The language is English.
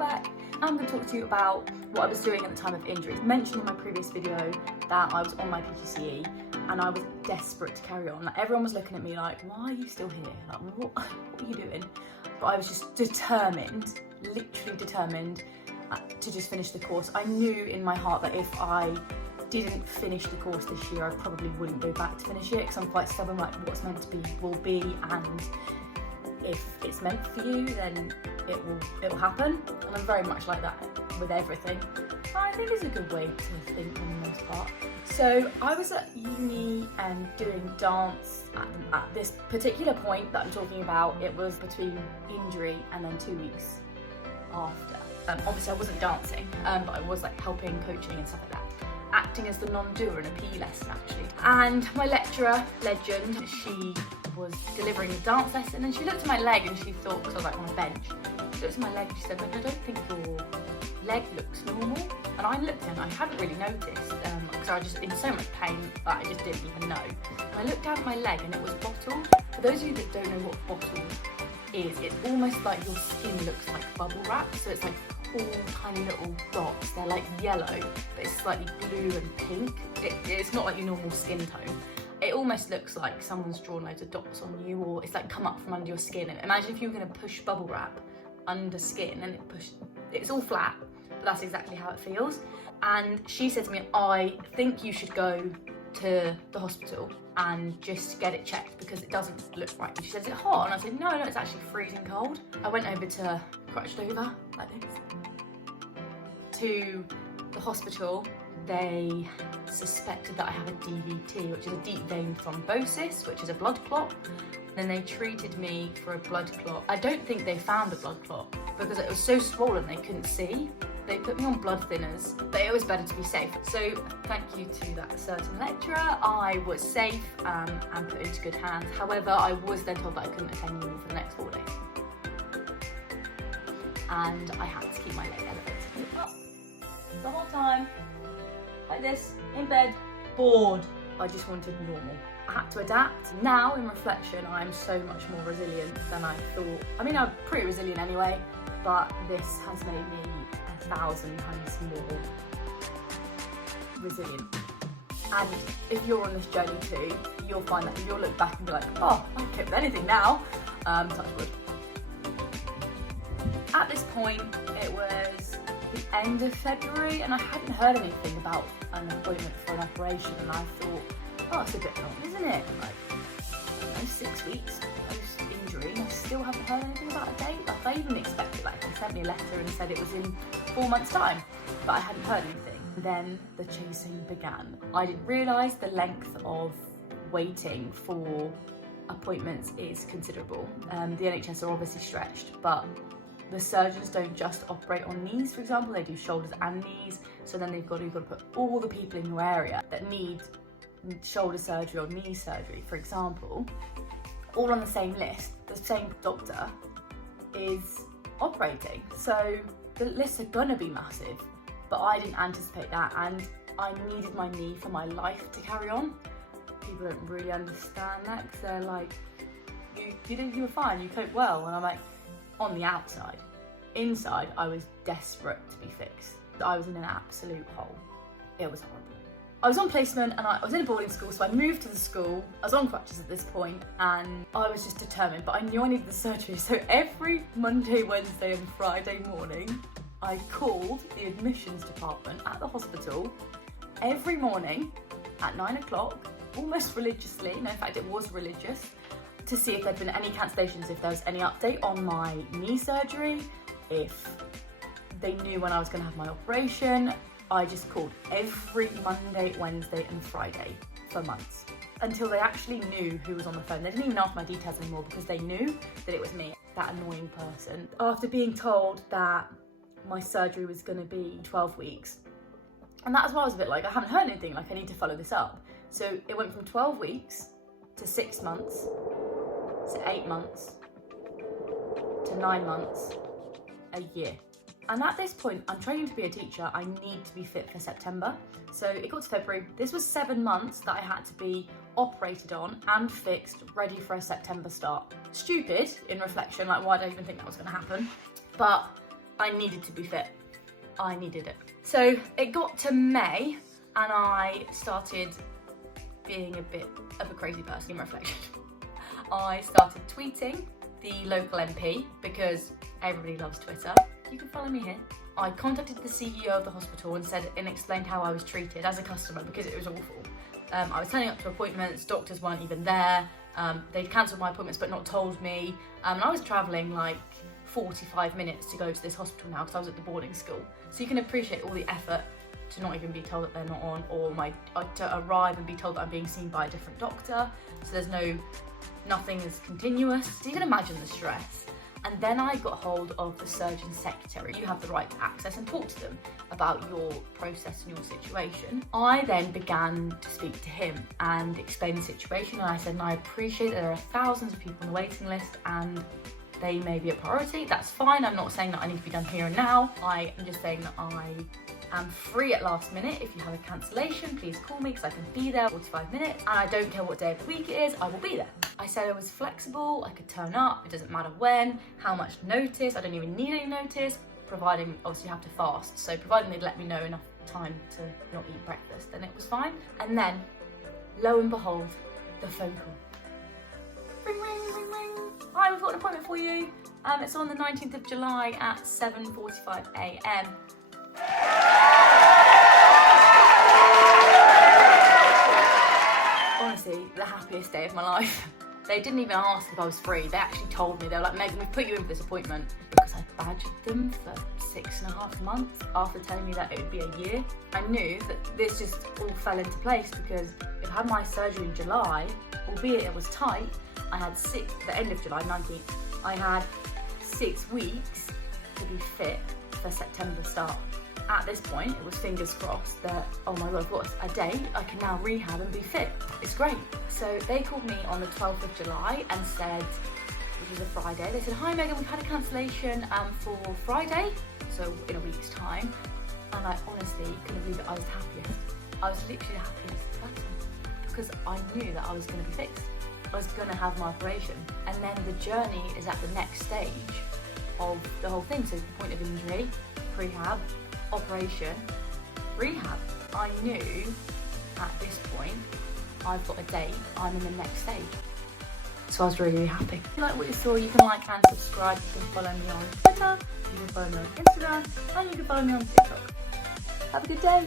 back. I'm going to talk to you about what I was doing at the time of injury. I mentioned in my previous video that I was on my PGCE and I was desperate to carry on. Like, everyone was looking at me like, why are you still here? Like, what are you doing? But I was just determined, literally determined to just finish the course. I knew in my heart that if I didn't finish the course this year, I probably wouldn't go back to finish it, because I'm quite stubborn, like what's meant to be will be, and if it's meant for you, then it will happen. And I'm very much like that with everything. I think it's a good way to think on the most part. So I was at uni and doing dance at this particular point that I'm talking about. It was between injury and then 2 weeks after. Obviously I wasn't dancing, but I was like helping, coaching and stuff like that. Acting as the non-doer in a PE lesson actually. And my lecturer, legend, she was delivering a dance lesson and she looked at my leg and she thought, because I was like on a bench, she looked at my leg and she said, I don't think your leg looks normal. And I looked and I hadn't really noticed, because I was just in so much pain that I just didn't even know. And I looked down at my leg and it was bottle. For those of you that don't know what bottle is, it's almost like your skin looks like bubble wrap. So it's like all tiny little dots. They're like yellow, but it's slightly blue and pink. It's not like your normal skin tone. It almost looks like someone's drawn loads of dots on you, or it's like come up from under your skin. Imagine if you were going to push bubble wrap under skin and it's all flat, but that's exactly how it feels. And she said to me, I think you should go to the hospital and just get it checked because it doesn't look right. And she says, is it hot? And I said, no, it's actually freezing cold. I went over to crouched over like this to the hospital. They suspected that I have a DVT, which is a deep vein thrombosis, which is a blood clot. Then they treated me for a blood clot. I don't think they found a blood clot because it was so swollen they couldn't see. They put me on blood thinners, but it was better to be safe. So thank you to that certain lecturer. I was safe and put into good hands. However, I was then told that I couldn't attend uni for the next 4 days. And I had to keep my leg elevated up the whole time, like this, in bed, bored. I just wanted normal. I had to adapt. Now, in reflection, I'm so much more resilient than I thought. I mean, I'm pretty resilient anyway, but this has made me 1,000 times more resilient. And if you're on this journey too, you'll find that you'll look back and be like, oh, I can cope with anything now. Touch wood. At this point, it was the end of February and I hadn't heard anything about an appointment for an operation, and I thought, oh, it's a bit long, isn't it? Like, I don't know, 6 weeks post-injury, and I still haven't heard anything about a date. Like, I even expected, like, they sent me a letter and said it was in 4 months' time, but I hadn't heard anything. Then the chasing began. I didn't realise the length of waiting for appointments is considerable. The NHS are obviously stretched, but the surgeons don't just operate on knees, for example, they do shoulders and knees. So then you've got to put all the people in your area that need shoulder surgery or knee surgery, for example, all on the same list. The same doctor is operating. So the lists are gonna be massive, but I didn't anticipate that, and I needed my knee for my life to carry on. People don't really understand that because they're like, you were fine, you coped well. And I'm like, on the outside. Inside, I was desperate to be fixed. I was in an absolute hole. It was horrible. I was on placement and I was in a boarding school, so I moved to the school. I was on crutches at this point and I was just determined, but I knew I needed the surgery. So every Monday, Wednesday and Friday morning, I called the admissions department at the hospital every morning at 9 o'clock, almost religiously. No, in fact, it was religious, to see if there'd been any cancellations, if there was any update on my knee surgery, if they knew when I was going to have my operation. I just called every Monday, Wednesday and Friday for months until they actually knew who was on the phone. They didn't even ask my details anymore because they knew that it was me, that annoying person. After being told that my surgery was going to be 12 weeks, and that's why I was a bit like, I haven't heard anything, like I need to follow this up. So it went from 12 weeks to 6 months, to 8 months, to 9 months, a year. And at this point, I'm training to be a teacher. I need to be fit for September. So it got to February. This was 7 months that I had to be operated on and fixed, ready for a September start. Stupid in reflection, like why did I even think that was gonna happen? But I needed to be fit. I needed it. So it got to May and I started being a bit of a crazy person in reflection. I started tweeting the local MP because everybody loves Twitter. You can follow me here. I contacted the CEO of the hospital and explained how I was treated as a customer because it was awful. I was turning up to appointments, doctors weren't even there. They'd cancelled my appointments but not told me. And I was travelling like 45 minutes to go to this hospital now because I was at the boarding school. So you can appreciate all the effort to not even be told that they're not on, or to arrive and be told that I'm being seen by a different doctor. So nothing is continuous. So you can imagine the stress. And then I got hold of the surgeon's secretary. You have the right to access and talk to them about your process and your situation. I then began to speak to him and explain the situation. And I said, and I appreciate that there are thousands of people on the waiting list and they may be a priority. That's fine. I'm not saying that I need to be done here and now. I am just saying that I am free at last minute. If you have a cancellation, please call me because I can be there 45 minutes and I don't care what day of the week it is, I will be there. I said I was flexible, I could turn up, it doesn't matter when, how much notice, I don't even need any notice, providing, obviously you have to fast, so providing they'd let me know enough time to not eat breakfast, then it was fine. And then, lo and behold, the phone call. Ring, ring, ring, ring. Hi, we've got an appointment for you. It's on the 19th of July at 7:45 a.m. Honestly, the happiest day of my life. They didn't even ask if I was free. They actually told me. They were like, Megan, we've put you in for this appointment because I badgered them for 6.5 months after telling me that it would be a year. I knew that this just all fell into place because if I had my surgery in July, albeit it was tight, I had the end of July, 19th, I had 6 weeks to be fit for September start. At this point, it was fingers crossed that, oh my God, what's a day? I can now rehab and be fit. It's great. So they called me on the 12th of July and said, which was a Friday, they said, hi Megan, we've had a cancellation for Friday, so in a week's time. And I honestly couldn't believe it. I was the happiest. I was literally the happiest person because I knew that I was going to be fixed. I was going to have my operation. And then the journey is at the next stage of the whole thing. So the point of injury, prehab, operation, rehab. I knew at this point I've got a date, I'm in the next stage. So I was really, really happy. If you like what you saw, you can like and subscribe. You can follow me on Twitter, you can follow me on Instagram, and you can follow me on TikTok. Have a good day.